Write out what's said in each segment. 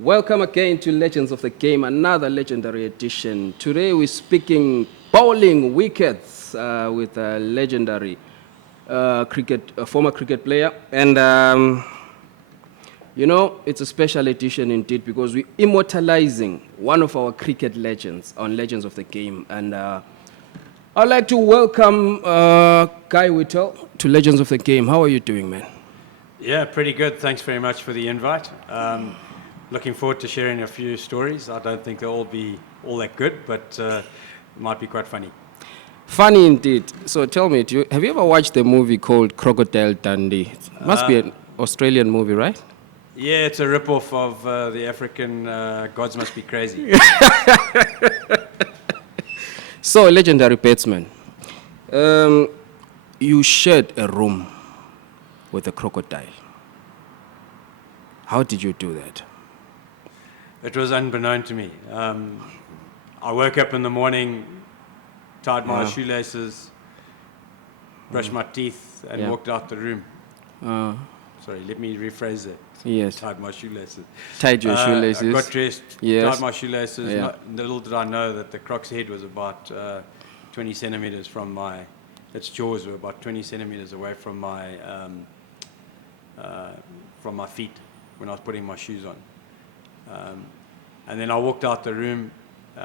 Welcome again to Legends of the Game, another legendary edition. Today we're speaking bowling wickets with a legendary former cricket player. And it's a special edition indeed because we're immortalizing one of our cricket legends on Legends of the Game. And I'd like to welcome Guy Whittall to Legends of the Game. How are you doing, man? Yeah, pretty good. Thanks very much for the invite. Looking forward to sharing a few stories. I don't think they'll all be all that good, but it might be quite funny. Funny indeed. So tell me, have you ever watched the movie called Crocodile Dundee? It must be an Australian movie, right? Yeah, it's a rip-off of the African Gods Must Be Crazy. So, legendary batsman, you shared a room with a crocodile. How did you do that? It was unbeknown to me. I woke up in the morning, tied my shoelaces, brushed my teeth, and walked out the room. Sorry, let me rephrase that. Yes. Tied my shoelaces. Tied your shoelaces. I got dressed, Yes. tied my shoelaces. Yeah. Little did I know that the croc's head was about 20 centimeters from its jaws were about 20 centimeters away from my feet when I was putting my shoes on. And then I walked out the room,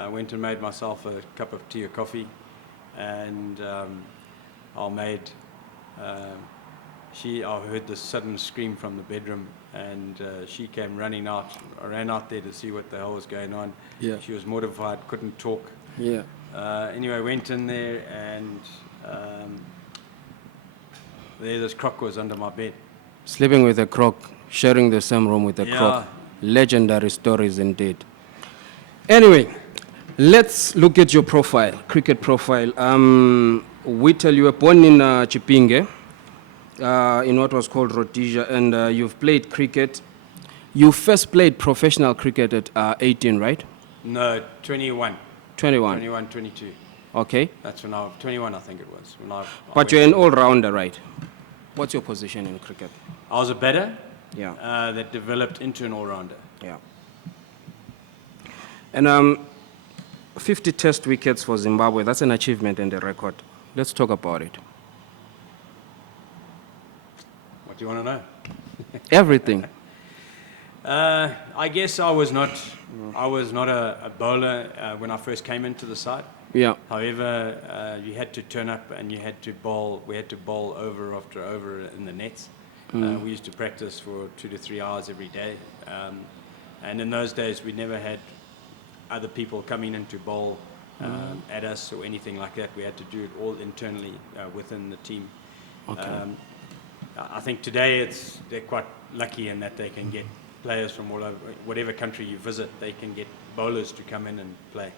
went and made myself a cup of tea or coffee, and I heard this sudden scream from the bedroom, and she came running out. I ran out there to see what the hell was going on. Yeah. She was mortified, couldn't talk. Yeah. Anyway, went in there, and there this croc was under my bed. Sleeping with a croc, sharing the same room with a croc. Legendary stories indeed. Anyway, let's look at your profile, cricket profile. Whittall, you were born in Chipinge, in what was called Rhodesia, and you've played cricket. You first played professional cricket at 18, right? No, 21. 21. 21, 22. Okay. That's when I was 21, I think it was. But you're an all-rounder, right? What's your position in cricket? I was a batter. Yeah. That developed into an all-rounder. Yeah. And 50 test wickets for Zimbabwe, that's an achievement in the record. Let's talk about it. What do you want to know? Everything. I guess I was not a bowler when I first came into the side. Yeah. However, you had to turn up and you had to bowl. We had to bowl over after over in the nets. We used to practice for 2 to 3 hours every day. And in those days, we never had other people coming in to bowl at us or anything like that. We had to do it all internally within the team. Okay. I think today they're quite lucky in that they can get players from all over, whatever country you visit, they can get bowlers to come in and play,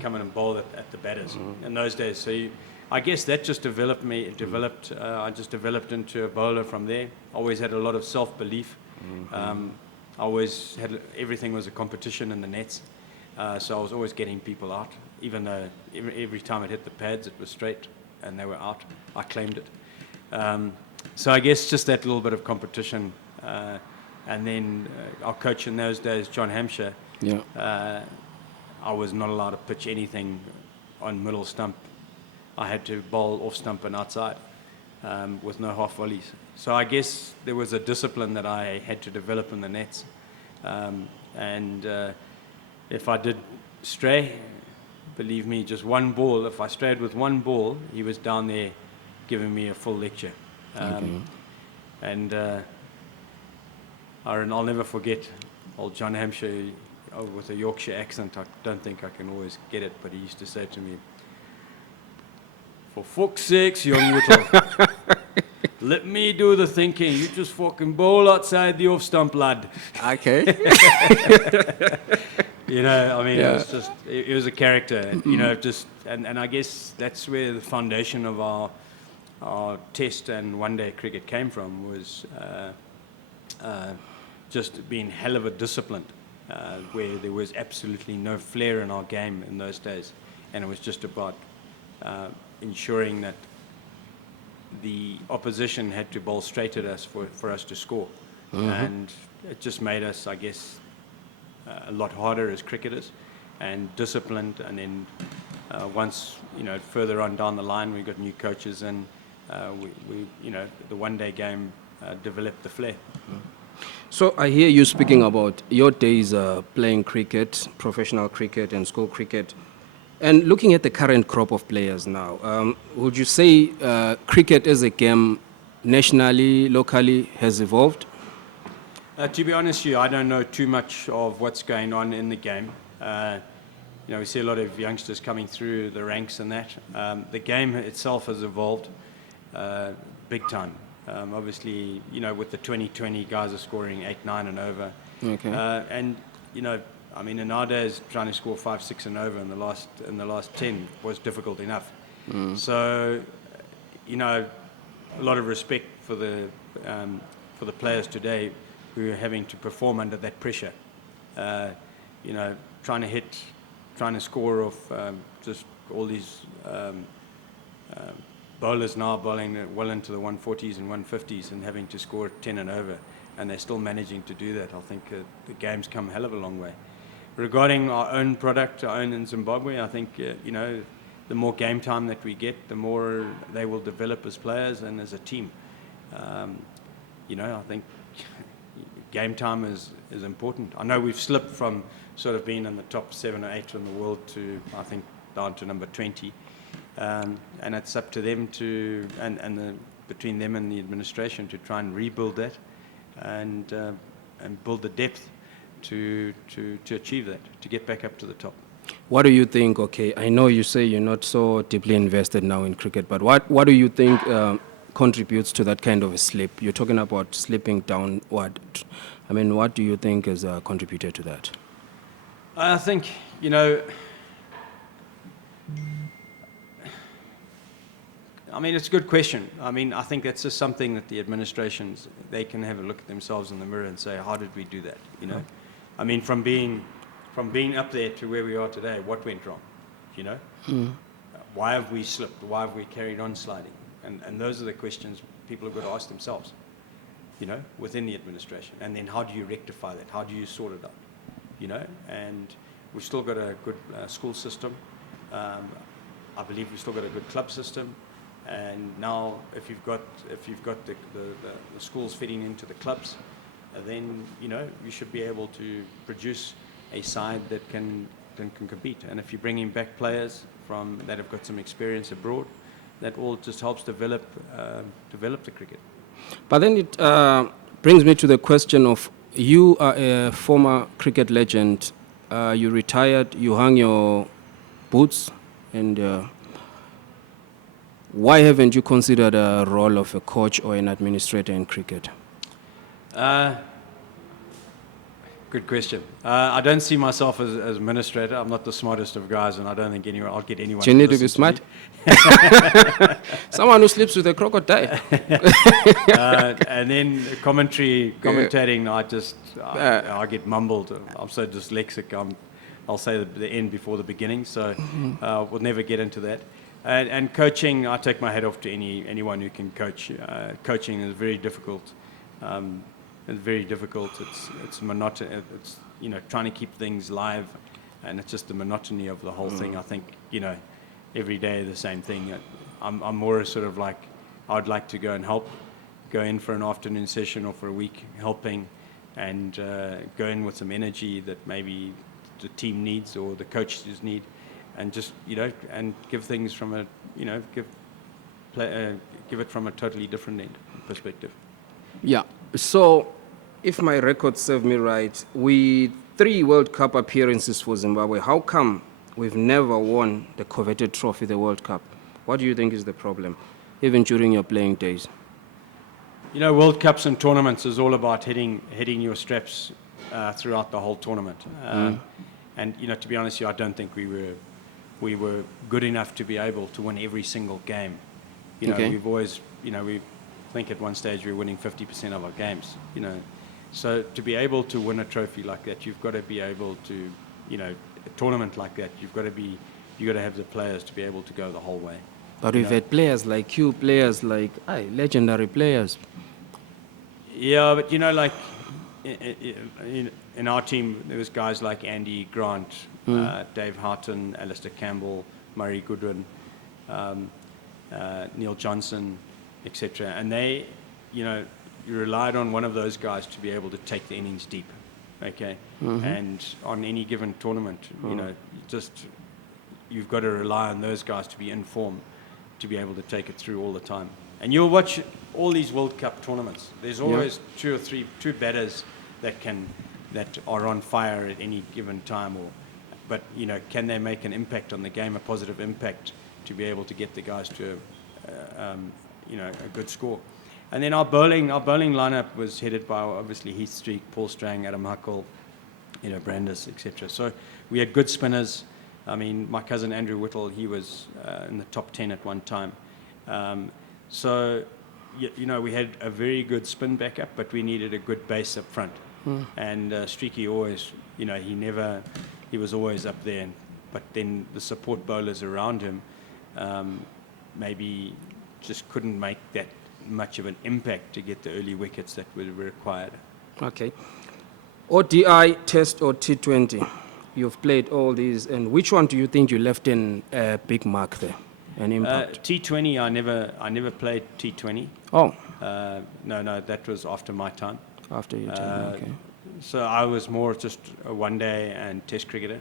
come in and bowl at the batters. In those days, so I guess that just developed me. I just developed into a bowler from there. Always had a lot of self-belief. Always had, everything was a competition in the nets. So I was always getting people out, even though every time it hit the pads, it was straight and they were out. I claimed it. So I guess just that little bit of competition. And then our coach in those days, John Hampshire, I was not allowed to pitch anything on middle stump. I had to bowl off stump and outside with no half volleys. So I guess there was a discipline that I had to develop in the nets. And if I did stray, believe me, just one ball, if I strayed with one ball, he was down there giving me a full lecture. And I'll never forget old John Hampshire with a Yorkshire accent. I don't think I can always get it, but he used to say to me, "For fuck's sakes, young Whittall, let me do the thinking. You just fucking bowl outside the off stump, lad." Okay. It was a character, and I guess that's where the foundation of our test and one-day cricket came from, was just being hell of a disciplined, where there was absolutely no flair in our game in those days, and it was just about ensuring that the opposition had to bowl straight at us for us to score. And it just made us, I guess, a lot harder as cricketers and disciplined. And then once, further on down the line, we got new coaches and the one-day game developed the flair. So I hear you speaking about your days playing cricket, professional cricket and school cricket. And looking at the current crop of players now, would you say cricket as a game nationally, locally has evolved? To be honest with you, I don't know too much of what's going on in the game. We see a lot of youngsters coming through the ranks and that. The game itself has evolved big time. Obviously, with the 2020 guys are scoring 8, 9 and over. Okay. In our days, trying to score 5, 6 and over in the last 10 was difficult enough. So, a lot of respect for the players today who are having to perform under that pressure. Trying to score off just all these bowlers now bowling well into the 140s and 150s and having to score 10 and over, and they're still managing to do that. I think the game's come a hell of a long way. Regarding our own product, our own in Zimbabwe, I think, the more game time that we get, the more they will develop as players and as a team. I think game time is important. I know we've slipped from sort of being in the top 7 or 8 in the world to, I think, down to number 20. And it's up to them between them and the administration to try and rebuild that and build the depth to achieve that, to get back up to the top. What do you think? Okay, I know you say you're not so deeply invested now in cricket, but what do you think contributes to that kind of a slip? You're talking about slipping downward. I mean, what do you think has contributed to that? I think, it's a good question. I think that's just something that the administrations, they can have a look at themselves in the mirror and say, how did we do that? From being up there to where we are today, what went wrong? Why have we slipped? Why have we carried on sliding? And those are the questions people have got to ask themselves, within the administration. And then how do you rectify that? How do you sort it out? And we've still got a good school system. I believe we've still got a good club system. And now, if you've got the schools fitting into the clubs, then you should be able to produce a side that can compete. And if you're bringing back players that have got some experience abroad, that all just helps develop the cricket. But then it brings me to the question of, you are a former cricket legend. You retired. You hung your boots, and why haven't you considered a role of a coach or an administrator in cricket? Good question. I don't see myself as administrator. I'm not the smartest of guys, and I don't think I'll get anyone. Do you need to be smart? Someone who sleeps with a crocodile. And then commentating, I get mumbled. I'm so dyslexic. I'll say the end before the beginning, so we'll never get into that. And coaching, I take my hat off to anyone who can coach. Coaching is very difficult. It's very difficult. It's monotony. It's trying to keep things live, and it's just the monotony of the whole thing. I think every day the same thing. I'm more sort of like, I'd like to go and help, go in for an afternoon session or for a week helping, and go in with some energy that maybe the team needs or the coaches need, and just and give things from a give it from a totally different perspective. Yeah. So, if my records serve me right, with 3 World Cup appearances for Zimbabwe, how come we've never won the coveted trophy, the World Cup? What do you think is the problem, even during your playing days? World Cups and tournaments is all about hitting your straps throughout the whole tournament. And to be honest with you, I don't think we were good enough to be able to win every single game. We've always, we think at one stage we were winning 50% of our games. So to be able to win a trophy like that, you've got to be able to, a tournament like that, you've got to have the players to be able to go the whole way. But we've had players like you, legendary players. Yeah, but in our team, there was guys like Andy Grant, Dave Houghton, Alistair Campbell, Murray Goodwin, Neil Johnson, etc. And they, you relied on one of those guys to be able to take the innings deep, okay? And on any given tournament, you've got to rely on those guys to be in form, to be able to take it through all the time. And you'll watch all these World Cup tournaments. There's always two batters that are on fire at any given time. But can they make an impact on the game, a positive impact, to be able to get the guys to a good score? And then our bowling lineup was headed by obviously Heath Streak, Paul Strang, Adam Huckle, Brandis, etc. So we had good spinners. I mean, my cousin Andrew Whittall, he was in the top 10 at one time. So, we had a very good spin backup, but we needed a good base up front. And Streaky always, he was always up there. But then the support bowlers around him maybe just couldn't make that much of an impact to get the early wickets that were required. Okay. ODI, Test or T20? You've played all these, and which one do you think you left in a big mark there? An impact? T20, I never played T20. Oh. No, that was after my time. After your time, okay. So I was more just a one-day and Test cricketer.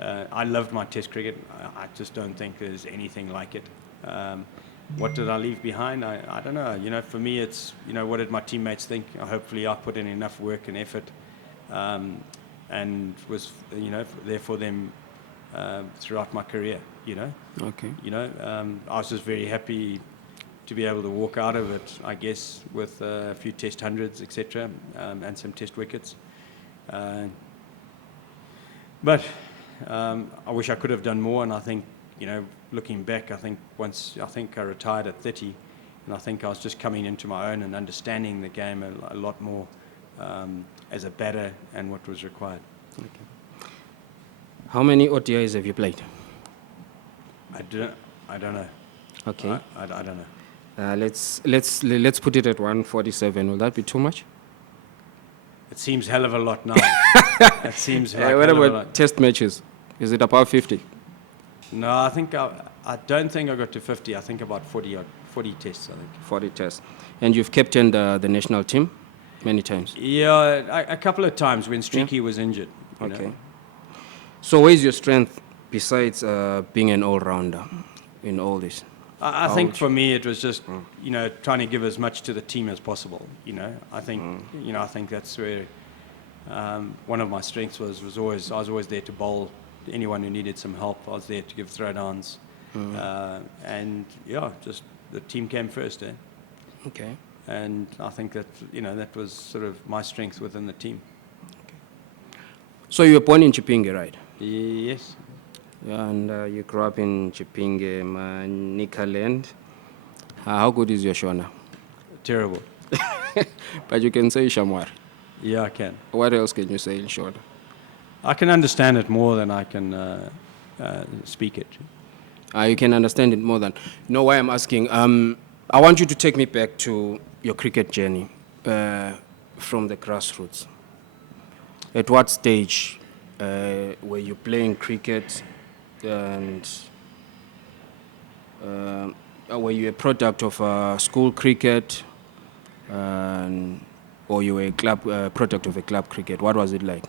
I loved my Test cricket. I just don't think there's anything like it. What did I leave behind? I don't know. For me, it's, what did my teammates think? Hopefully I put in enough work and effort and was, there for them throughout my career, Okay. I was just very happy to be able to walk out of it, I guess, with a few Test hundreds, etc., and some Test wickets. But I wish I could have done more, and I think, looking back, I think I retired at 30, and I think I was just coming into my own and understanding the game a lot more as a batter and what was required. Okay. How many ODIs have you played? I don't know. Okay. I don't know. Let's put it at 147. Will that be too much? It seems hell of a lot now. It seems like what hell of a about lot. Test matches? Is it above 50? No, I don't think I got to 50. I think about 40 tests, I think. 40 tests. And you've captained the national team many times? Yeah, a couple of times when Streaky was injured. Okay. So where's your strength besides being an all-rounder in all this? I think for me it was just, trying to give as much to the team as possible. I think, I think that's where one of my strengths was always, I was always there to bowl anyone who needed some help. I was there to give throwdowns. And just the team came first, eh? Okay. And I think that, that was sort of my strength within the team. Okay. So you were born in Chipinge, right? Yes. Yeah, and you grew up in Chipinge, Nikaland. How good is your Shona? Terrible. But you can say Shamwar. Yeah, I can. What else can you say in Shona? I can understand it more than I can speak it. You can understand it more than... You know why I'm asking? I want you to take me back to your cricket journey from the grassroots. At what stage were you playing cricket, and were you a product of school cricket, or you were a product of a club cricket? What was it like?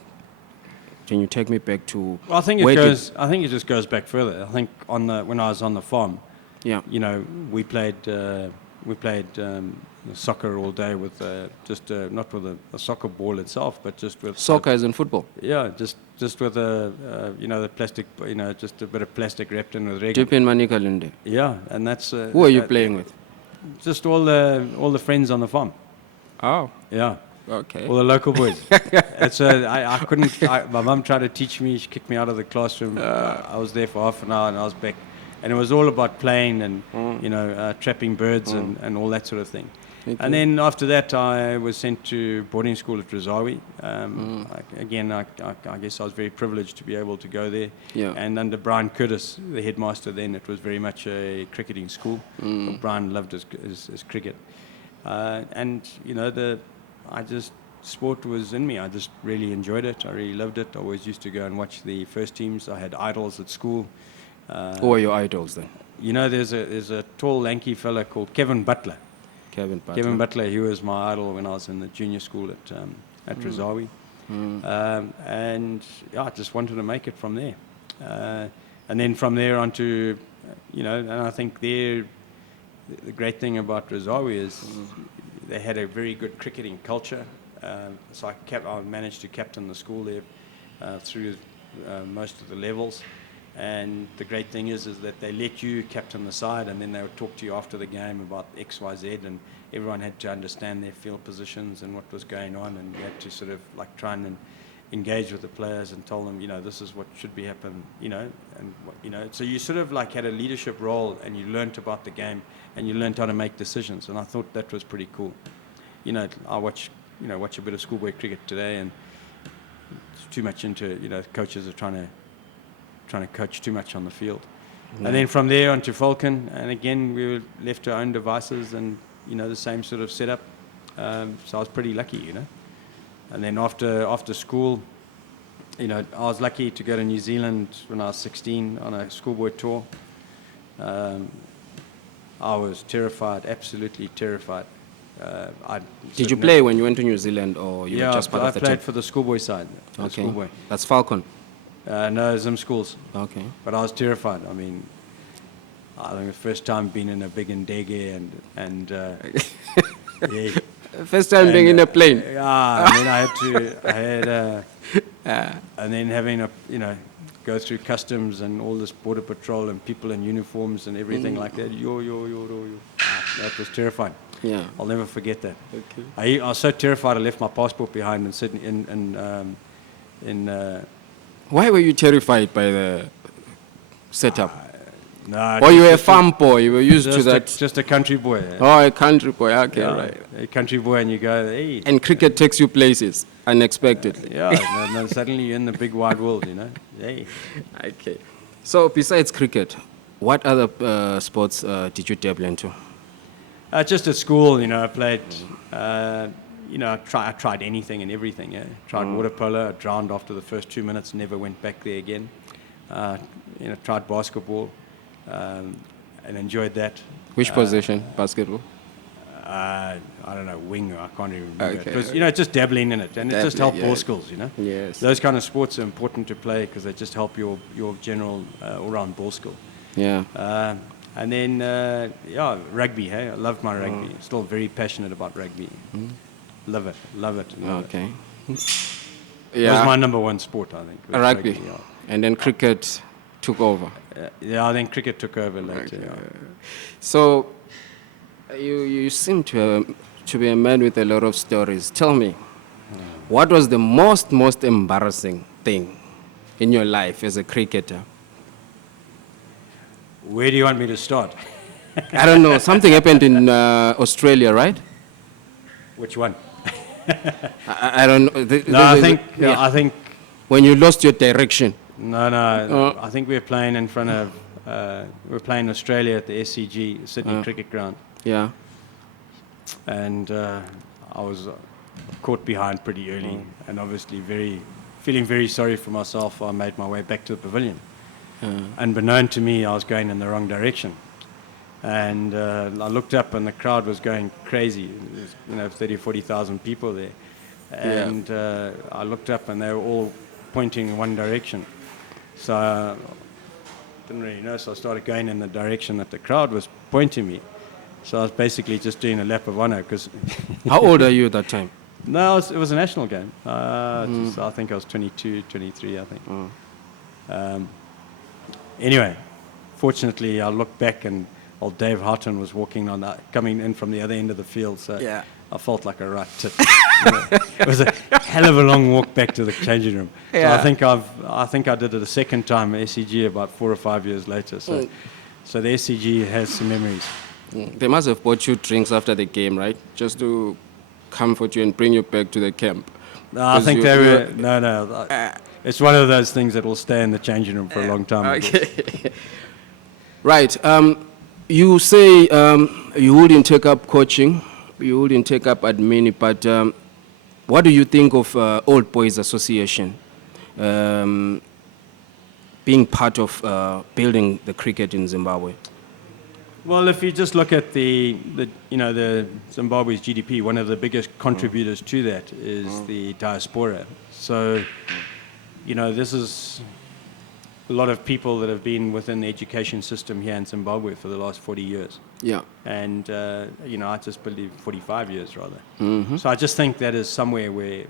Can you take me back to? Well, I think it just goes back further. I think when I was on the farm, we played soccer all day with not with a soccer ball itself, but just with soccer as in football. Yeah, just with the plastic, just a bit of plastic wrapped in with reg. Deep in Manikalinde. Yeah, and that's. Who are you playing with? Just all the friends on the farm. Oh. Yeah. Okay. All the local boys. I couldn't. My mum tried to teach me. She kicked me out of the classroom. I was there for half an hour and I was back. And it was all about playing and, trapping birds and all that sort of thing. Okay. And then after that, I was sent to boarding school at Rezawi. I guess I was very privileged to be able to go there. Yeah. And under Brian Curtis, the headmaster then, it was very much a cricketing school. Brian loved his cricket. I just sport was in me. I just really enjoyed it. I really loved it. I always used to go and watch the first teams. I had idols at school. Who were your idols then? You know, there's a tall, lanky fella called Kevin Butler. Kevin Butler. Kevin Butler, he was my idol when I was in the junior school at Rizawi. And yeah, I just wanted to make it from there. And then from there on to, you know, and I think the great thing about Rizawi is they had a very good cricketing culture. So I managed to captain the school there through most of the levels. And the great thing is that they let you captain the side, and then they would talk to you after the game about X, Y, Z, and everyone had to understand their field positions and what was going on, and you had to sort of like try and engage with the players and tell them, you know, this is what should be happening, you know, and you know. So you sort of like had a leadership role, and you learnt about the game, and you learnt how to make decisions, and I thought that was pretty cool. You know, I watch a bit of schoolboy cricket today, and it's too much into, you know, coaches are trying to coach too much on the field. And then from there on to Falcon, and again we were left to our own devices, and you know, the same sort of setup. So I was pretty lucky, you know. And then after school, you know, I was lucky to go to New Zealand when I was 16 on a schoolboy tour. I was terrified, absolutely terrified. Did you play when you went to New Zealand, or you were just part of the team? I played for the schoolboy side. Okay, schoolboy. That's Falcon. No, Zim schools. Okay. But I was terrified. I mean, I think the first time being in a big ndege and yeah. First time being in a plane. Yeah, and then and then having go through customs and all this border patrol and people in uniforms and everything like that. That was terrifying. Yeah. I'll never forget that. Okay. I was so terrified I left my passport behind in Sydney in Why were you terrified by the setup? No, or you were a farm boy, you were used to that? Just a country boy. Oh, a country boy, okay, yeah, right. A country boy, and you go, hey. And cricket takes you places unexpectedly. Yeah, suddenly you're in the big wide world, you know. Hey. Okay. So besides cricket, what other sports did you dabble into? Just at school, you know, I played, I tried anything and everything. Yeah, tried water polo. I drowned after the first 2 minutes. Never went back there again. Tried basketball, and enjoyed that. Which position? Basketball. I don't know, wing. I can't even remember. Okay. It was, just dabbling in it, and it just helped ball skills. You know. Yes. Those kind of sports are important to play because they just help your general all-round ball skill. Yeah. And then, rugby. Hey, I loved my rugby. Still very passionate about rugby. Love it. Okay. It was my number one sport, I think. Rugby. And then cricket took over. I think cricket took over later. Okay. Yeah. So, you seem to be a man with a lot of stories. Tell me, what was the most embarrassing thing in your life as a cricketer? Where do you want me to start? I don't know. Something happened in Australia, right? Which one? I don't know. I think when you lost your direction. No. I think we were playing in front of. We were playing Australia at the SCG Sydney Cricket Ground. Yeah. And I was caught behind pretty early, and obviously feeling very sorry for myself. I made my way back to the pavilion. Unbeknown to me, I was going in the wrong direction. And I looked up, and the crowd was going crazy. There's 30,000 or 40,000 people there. And I looked up, and they were all pointing in one direction. So I didn't really know, so I started going in the direction that the crowd was pointing me. So I was basically just doing a lap of honour. Cause How old are you at that time? No, it was a national game. I think I was 22, 23, I think. Anyway, fortunately, I looked back, and old Dave Houghton was coming in from the other end of the field, so I felt like a right tit. It was a hell of a long walk back to the changing room. Yeah. So I think I did it a second time at SCG about 4 or 5 years later. So the SCG has some memories. They must have bought you drinks after the game, right? Just to comfort you and bring you back to the camp. No, I think they were. No. It's one of those things that will stay in the changing room for a long time. Okay. Right. You say you wouldn't take up coaching, you wouldn't take up admin, but what do you think of Old Boys Association being part of building the cricket in Zimbabwe? Well, if you just look at the Zimbabwe's GDP, one of the biggest contributors to that is the diaspora. So, this is a lot of people that have been within the education system here in Zimbabwe for the last 40 years. Yeah. And, I just believe 45 years rather. So I just think that is somewhere where,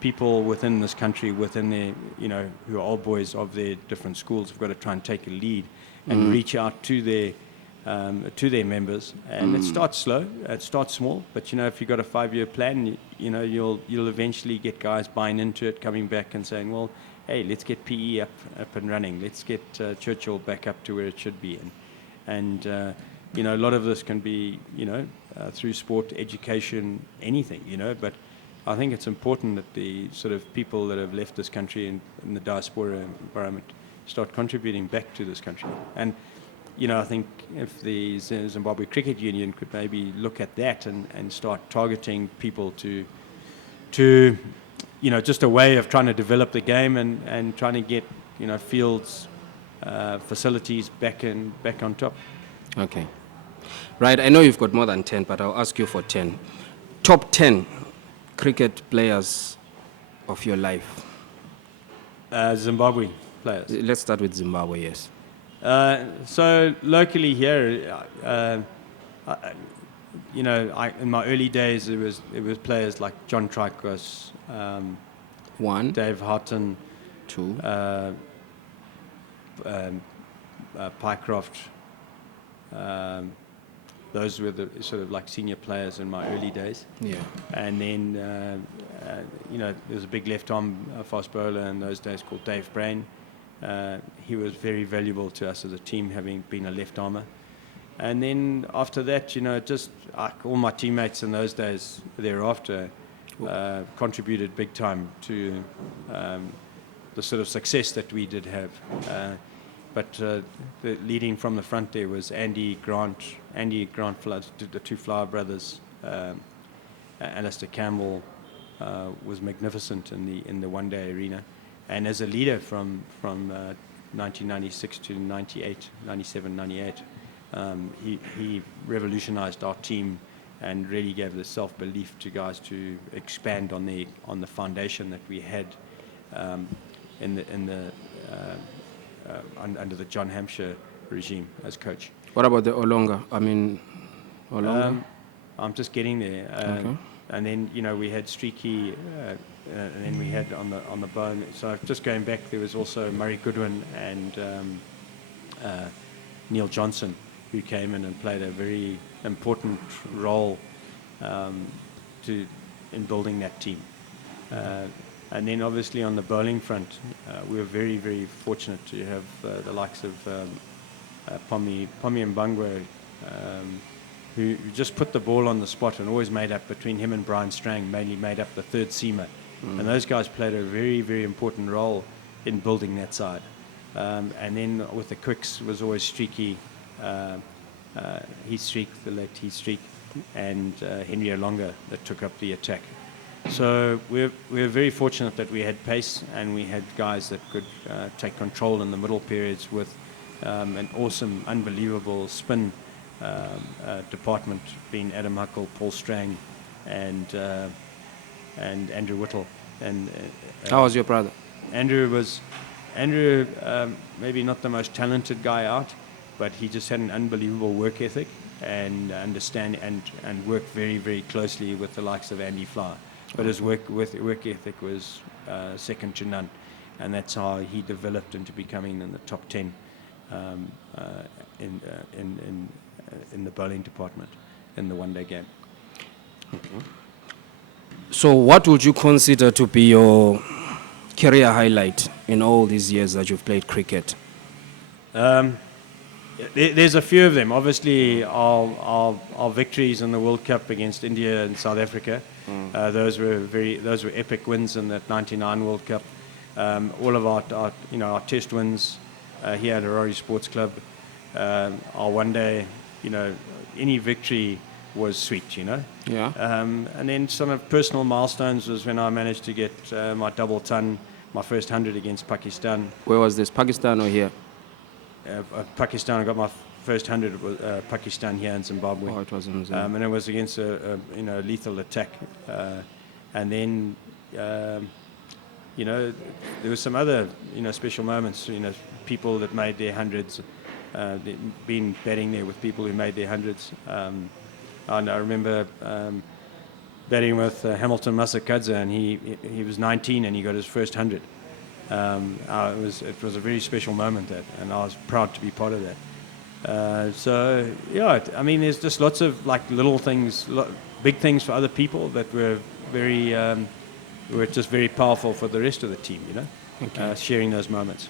people within this country, within their, who are old boys of their different schools have got to try and take a lead and reach out to their members. And it starts slow, it starts small, but if you've got a 5-year plan, you'll eventually get guys buying into it, coming back and saying, well, hey, let's get PE up and running. Let's get Churchill back up to where it should be. And a lot of this can be, through sport, education, anything, but I think it's important that the sort of people that have left this country in the diaspora environment start contributing back to this country. And, I think if the Zimbabwe Cricket Union could maybe look at that and start targeting people to just a way of trying to develop the game and trying to get, fields, facilities back on top. Okay. Right, I know you've got more than 10, but I'll ask you for 10. Top 10 cricket players of your life. Zimbabwe players. Let's start with Zimbabwe, yes. So locally here, in my early days, it was players like John Tricos, 1, Dave Houghton, 2, Pycroft. Those were the sort of like senior players in my early days. Yeah. And then, there was a big left-arm fast bowler in those days called Dave Brain. He was very valuable to us as a team, having been a left-armer. And then after that, just like all my teammates in those days thereafter contributed big time to the sort of success that we did have. But the leading from the front there was Andy Grant, the two Flower brothers. Alistair Campbell was magnificent in the one-day arena. And as a leader from 1996 to 97, 98, he revolutionized our team and really gave the self-belief to guys to expand on the foundation that we had under the John Hampshire regime as coach. What about the Olonga? Olonga? I'm just getting there. Okay. And then we had Streaky, and then we had on the bone. So just going back, there was also Murray Goodwin and Neil Johnson, who came in and played a very important role in building that team. And then obviously on the bowling front, we were very, very fortunate to have the likes of Pommy Mbangwe, who just put the ball on the spot and always made up, between him and Brian Strang, mainly made up the third seamer. And those guys played a very, very important role in building that side. And then with the quicks was always Streaky, Heath Streak, the late Heath Streak, and Henry Olonga that took up the attack. So we're very fortunate that we had pace and we had guys that could take control in the middle periods with an awesome, unbelievable spin department, being Adam Huckle, Paul Strang, and Andrew Whittall. And how was your brother? Andrew, maybe not the most talented guy out, but he just had an unbelievable work ethic and understand and worked very, very closely with the likes of Andy Flower. But his work ethic was second to none, and that's how he developed into becoming in the top 10 in the bowling department in the one-day game. Okay. So what would you consider to be your career highlight in all these years that you've played cricket? There's a few of them. Obviously, our victories in the World Cup against India and South Africa. Those were epic wins in that '99 World Cup. All of our test wins here at Harare Sports Club. Our one day, any victory was sweet, you know. Yeah. And then some of personal milestones was when I managed to get my double ton, my first 100 against Pakistan. Where was this? Pakistan or here? Pakistan, I got my first 100 was Pakistan here in Zimbabwe. Oh, it was in Zimbabwe. And it was against a lethal attack. And then, there were some other, special moments, people that made their hundreds, been batting there with people who made their hundreds. And I remember batting with Hamilton Masakadze, and he was 19 and he got his first 100. It was a very special moment, and I was proud to be part of that. There's just lots of like little things, big things for other people that were just very powerful for the rest of the team, sharing those moments.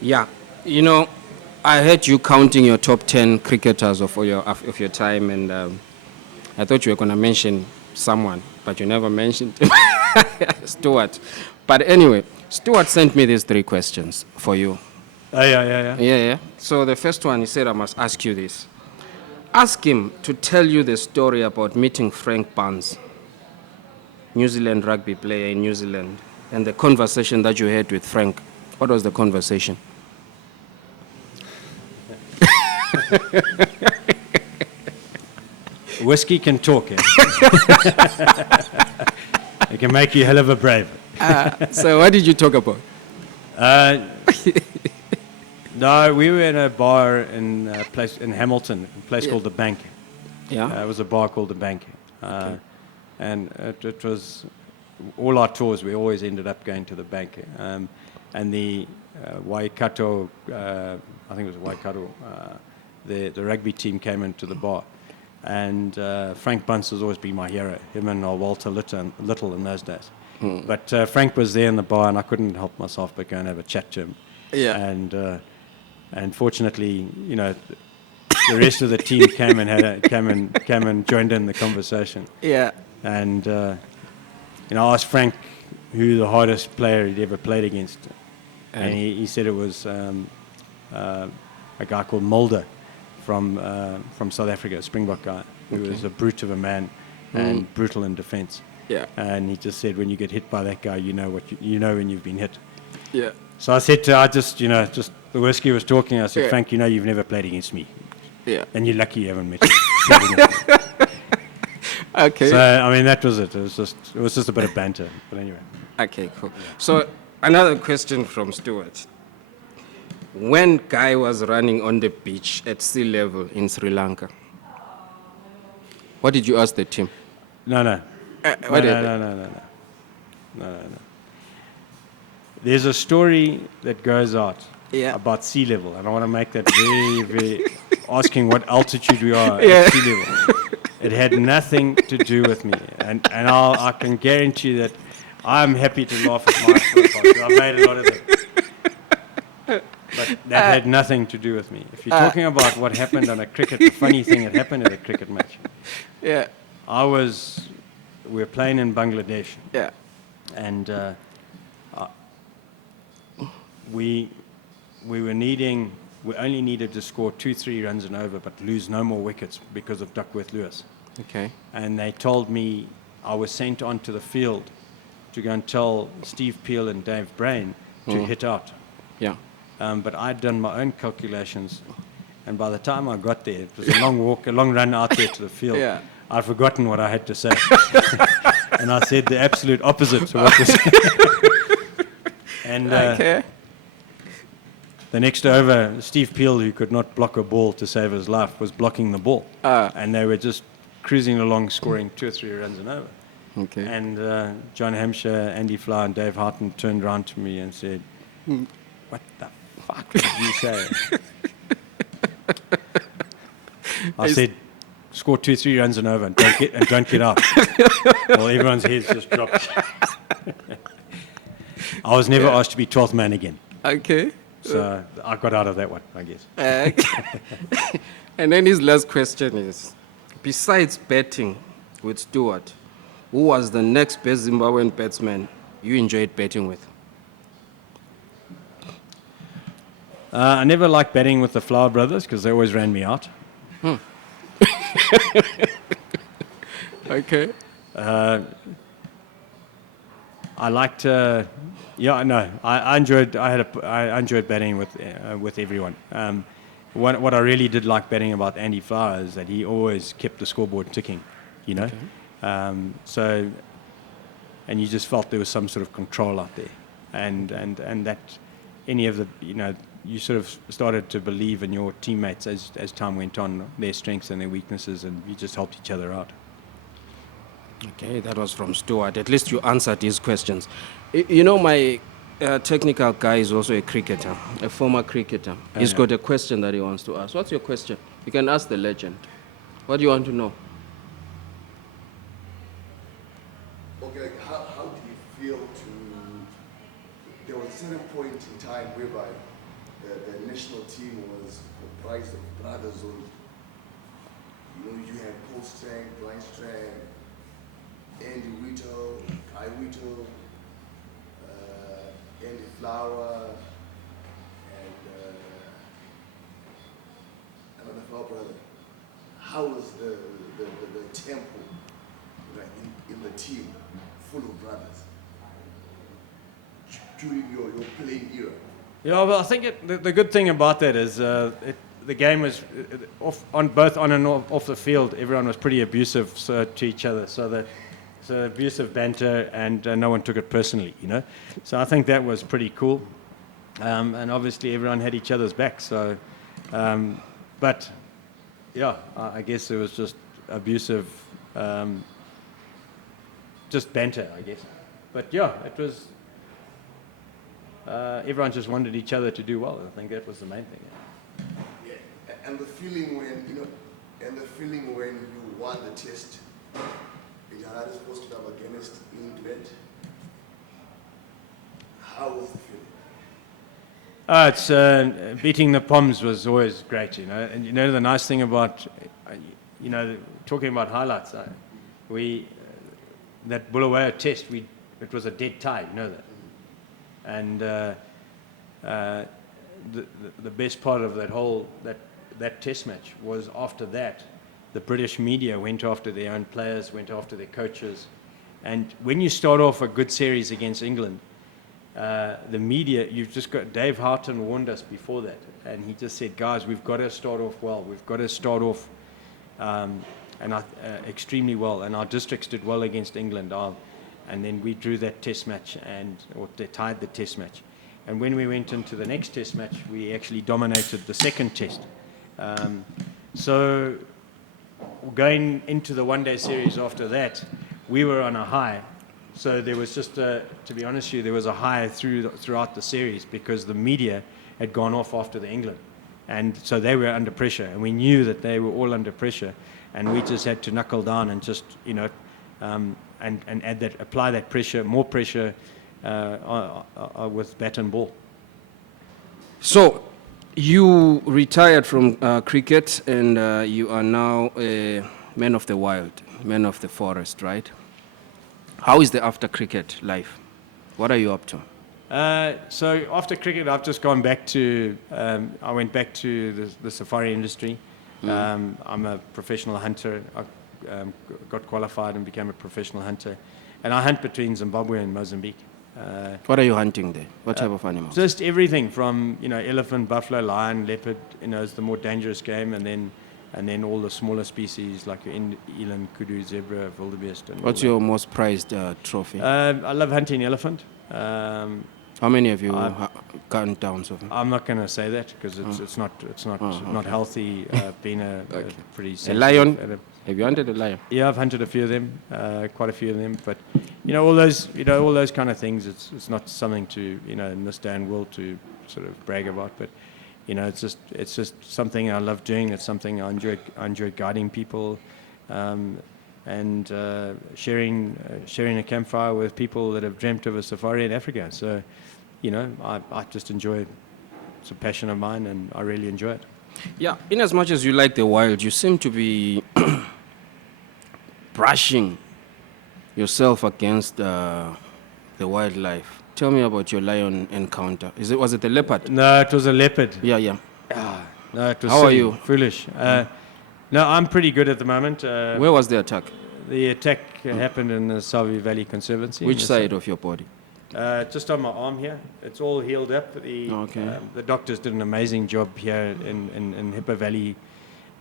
Yeah, I heard you counting your top 10 cricketers of your time, and I thought you were going to mention someone, but you never mentioned Stuart. But anyway, Stuart sent me these 3 questions for you. Yeah. So the first one, he said, I must ask you this. Ask him to tell you the story about meeting Frank Barnes, New Zealand rugby player in New Zealand, and the conversation that you had with Frank. What was the conversation? Whiskey can talk, eh? It can make you a hell of a brave. So what did you talk about? No, we were in a bar in a place in Hamilton, a place called the Bank. Yeah. It was a bar called the Bank. And it was all our tours. We always ended up going to the Bank. And the Waikato, I think it was Waikato, the rugby team came into the bar. And Frank Bunce has always been my hero, him and Walter Little in those days. But Frank was there in the bar, and I couldn't help myself but go and have a chat to him. Yeah. And fortunately, the rest of the team came and joined in the conversation. Yeah. And I asked Frank who the hardest player he'd ever played against, and he said it was a guy called Mulder from South Africa, a Springbok guy, who was a brute of a man and brutal in defence. Yeah. And he just said, when you get hit by that guy, you know when you've been hit. Yeah. So I said just the whiskey was talking. I said, Frank, you've never played against me. Yeah. And you're lucky you haven't met me. Okay. So that was it. It was just a bit of banter. But anyway. Okay, cool. So another question from Stuart. When Guy was running on the beach at sea level in Sri Lanka, what did you ask the team? No. There's a story that goes out about sea level, and I want to make that very, very asking what altitude we are at sea level. It had nothing to do with me, and I can guarantee that I'm happy to laugh at my podcast. I've made a lot of it. But that had nothing to do with me. If you're talking about what happened on a cricket, the funny thing that happened at a cricket match. Yeah. We were playing in Bangladesh. Yeah. And we only needed to score 2-3 runs and over, but lose no more wickets because of Duckworth Lewis. Okay. And they told me I was sent onto the field to go and tell Steve Peel and Dave Brain to hit out. Yeah. But I'd done my own calculations, and by the time I got there, it was a long walk, a long run out there to the field. Yeah. I'd forgotten what I had to say. And I said the absolute opposite to what was And Okay. the next over, Steve Peel, who could not block a ball to save his life, was blocking the ball. And they were just cruising along, scoring 2 or 3 runs and over. Okay. And John Hampshire, Andy Flower, and Dave Houghton turned around to me and said, "What the fuck did you say?" I said, "Score 2-3 runs and over, and don't get out." Well, everyone's heads just dropped. I was never asked to be 12th man again. Okay. So I got out of that one, I guess. And then his last question is, besides batting with Stuart, who was the next best Zimbabwean batsman you enjoyed batting with? I never liked batting with the Flower brothers because they always ran me out. Okay. I liked, yeah, no, I enjoyed. I enjoyed batting with everyone. What I really did like batting about Andy Flower is that he always kept the scoreboard ticking, you know. So, and you just felt there was some sort of control out there, and that any of the, you know, you sort of started to believe in your teammates as time went on, their strengths and their weaknesses, and you just helped each other out. Okay, that was from Stuart. At least you answered his questions. You know, my technical guy is also a cricketer, a former cricketer. He's got a question that he wants to ask. What's your question? You can ask the legend. What do you want to know? Okay, like how do you feel to, there was a certain point in time whereby the national team was comprised of brothers only. You know, you had Paul Strang, Brian Strang, Andy Whittall, Guy Whittall, Andy Flower, and another Flower brother. How was the tempo, like, in the team, full of brothers during your playing era? Yeah, well, I think the good thing about that is the game was both on and off the field. Everyone was pretty abusive to each other, so abusive banter, and no one took it personally, you know. So I think that was pretty cool, and obviously everyone had each other's back. So, but yeah, I guess it was just abusive, just banter, I guess. But yeah, it was. Everyone just wanted each other to do well. I think that was the main thing. Yeah, and the feeling when you won the test. United supposed to have against England. How was the feeling? It's beating the Poms was always great, you know. And you know the nice thing about, you know, talking about highlights, that Bulawayo test, it was a dead tie, you know that. And the best part of that test match was after that. The British media went after their own players, went after their coaches. And when you start off a good series against England, the media, you've just got, Dave Houghton warned us before that. And he just said, guys, we've got to start off well. We've got to start off extremely well. And our districts did well against England. And then we drew that test match, or they tied the test match. And when we went into the next test match, we actually dominated the second test. So going into the one-day series after that, we were on a high. So there was just, to be honest with you, there was a high throughout the series because the media had gone off after the England. And so they were under pressure, and we knew that they were all under pressure. And we just had to knuckle down and just, you know, and apply that pressure, more pressure with bat and ball. So, you retired from cricket, and you are now a man of the wild, man of the forest, right? How is the after cricket life? What are you up to? So after cricket, I've just gone back to. I went back to the safari industry. I'm a professional hunter. I got qualified and became a professional hunter, and I hunt between Zimbabwe and Mozambique. What are you hunting there? What type of animals? Just everything from, you know, elephant, buffalo, lion, leopard. You know, is the more dangerous game, and then all the smaller species like your eland, kudu, zebra, wildebeest. What's your most prized trophy? I love hunting elephant. How many have you gotten down so far? I'm not going to say that because it's not healthy. Being a pretty a lion. Have you hunted a lion? Yeah, I've hunted a few of them, quite a few of them. But all those kind of things. It's not something to in this day and world to sort of brag about. But it's just something I love doing. It's something I enjoy guiding people, and sharing a campfire with people that have dreamt of a safari in Africa. So, I just enjoy. It's a passion of mine, and I really enjoy it. Yeah, in as much as you like the wild, you seem to be brushing yourself against the wildlife. Tell me about your lion encounter. Was it a leopard? No, it was a leopard. Yeah. No, it was How silly, are you? Foolish. No, I'm pretty good at the moment. Where was the attack? The attack happened in the Zimbabwe Valley Conservancy. Which side of your body? Just on my arm here. It's all healed up. The doctors did an amazing job here in Hippo Valley,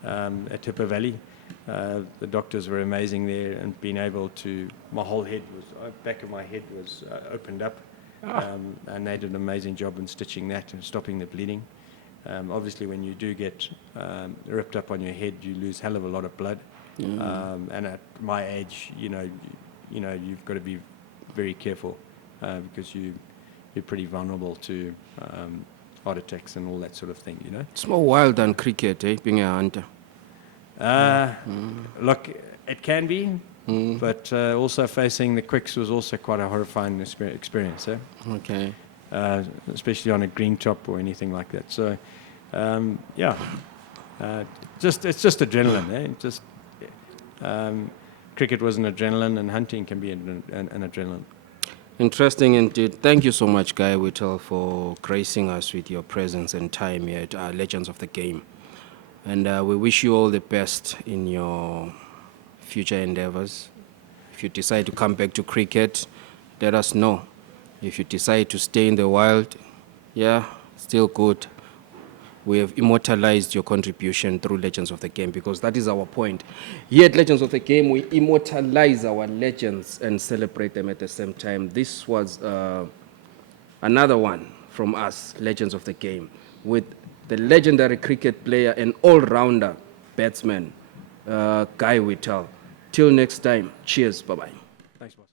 at Hippo Valley. The doctors were amazing there, and being able to, my whole head was, back of my head was opened up, and they did an amazing job in stitching that and stopping the bleeding. Obviously, when you do get ripped up on your head, you lose hell of a lot of blood. And at my age, you've got to be very careful because you're pretty vulnerable to heart attacks and all that sort of thing. It's more wild than cricket, being a hunter. Look, it can be, but also facing the quicks was also quite a horrifying experience. Okay. Especially on a green top or anything like that. So, it's just adrenaline. Cricket was an adrenaline, and hunting can be an adrenaline. Interesting indeed. Thank you so much, Guy Whittall, for gracing us with your presence and time here at Legends of the Game. And we wish you all the best in your future endeavors. If you decide to come back to cricket, let us know. If you decide to stay in the wild, still good. We have immortalized your contribution through Legends of the Game, because that is our point. Here at Legends of the Game, we immortalize our legends and celebrate them at the same time. This was another one from us, Legends of the Game, with the legendary cricket player and all-rounder batsman, Guy Whittall. Till next time, cheers, bye-bye. Thanks, boss.